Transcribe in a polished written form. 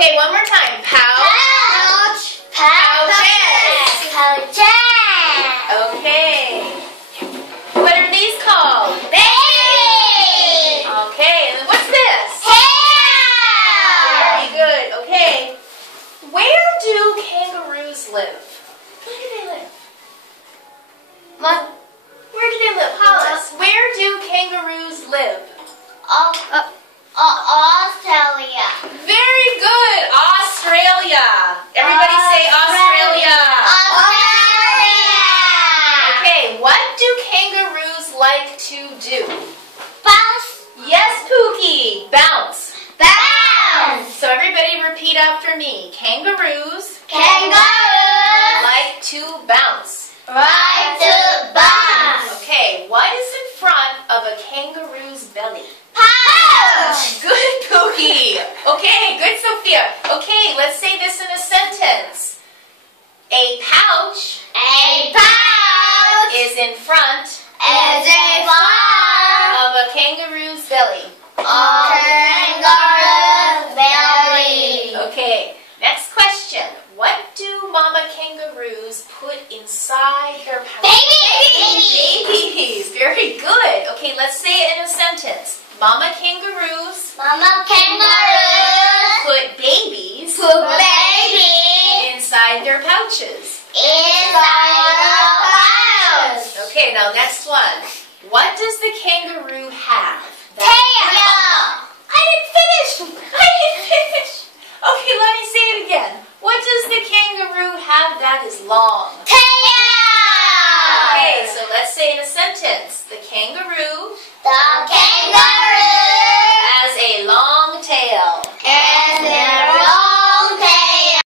Okay, one more time. Pouch. Pouches. Okay. What are these called? Baby. Okay, and then what's this? Tail. Very good. Okay. Where do kangaroos live? Where do they live? What? Where do they live? Hollis, where do kangaroos live? Australia. Very good. Australia. Everybody say Australia. Okay, what do kangaroos like to do? Bounce. Yes, Pookie. Bounce. Bounce. So everybody repeat after me. Kangaroos Kangaroo. like to bounce. Right to bounce. Okay, what is in front of a kangaroo's belly? Pouch. Good, Pookie. Okay, good, Sophia. Okay, let's say this in a sentence. A pouch A pouch is in front is in front of a kangaroo's belly. of kangaroo belly. Okay, next question. What do mama kangaroos put inside their pouches? Babies. Very good. Okay, let's say it in a sentence. Mama kangaroos Mama kangaroo put babies put baby inside their pouches. inside the pouch. Okay, now next one. What does the kangaroo have? Tail. I didn't finish. Okay, let me say it again. What does the kangaroo have that is long? Tail. Okay, so let's say in a sentence. The kangaroo The kangaroo has a long tail. has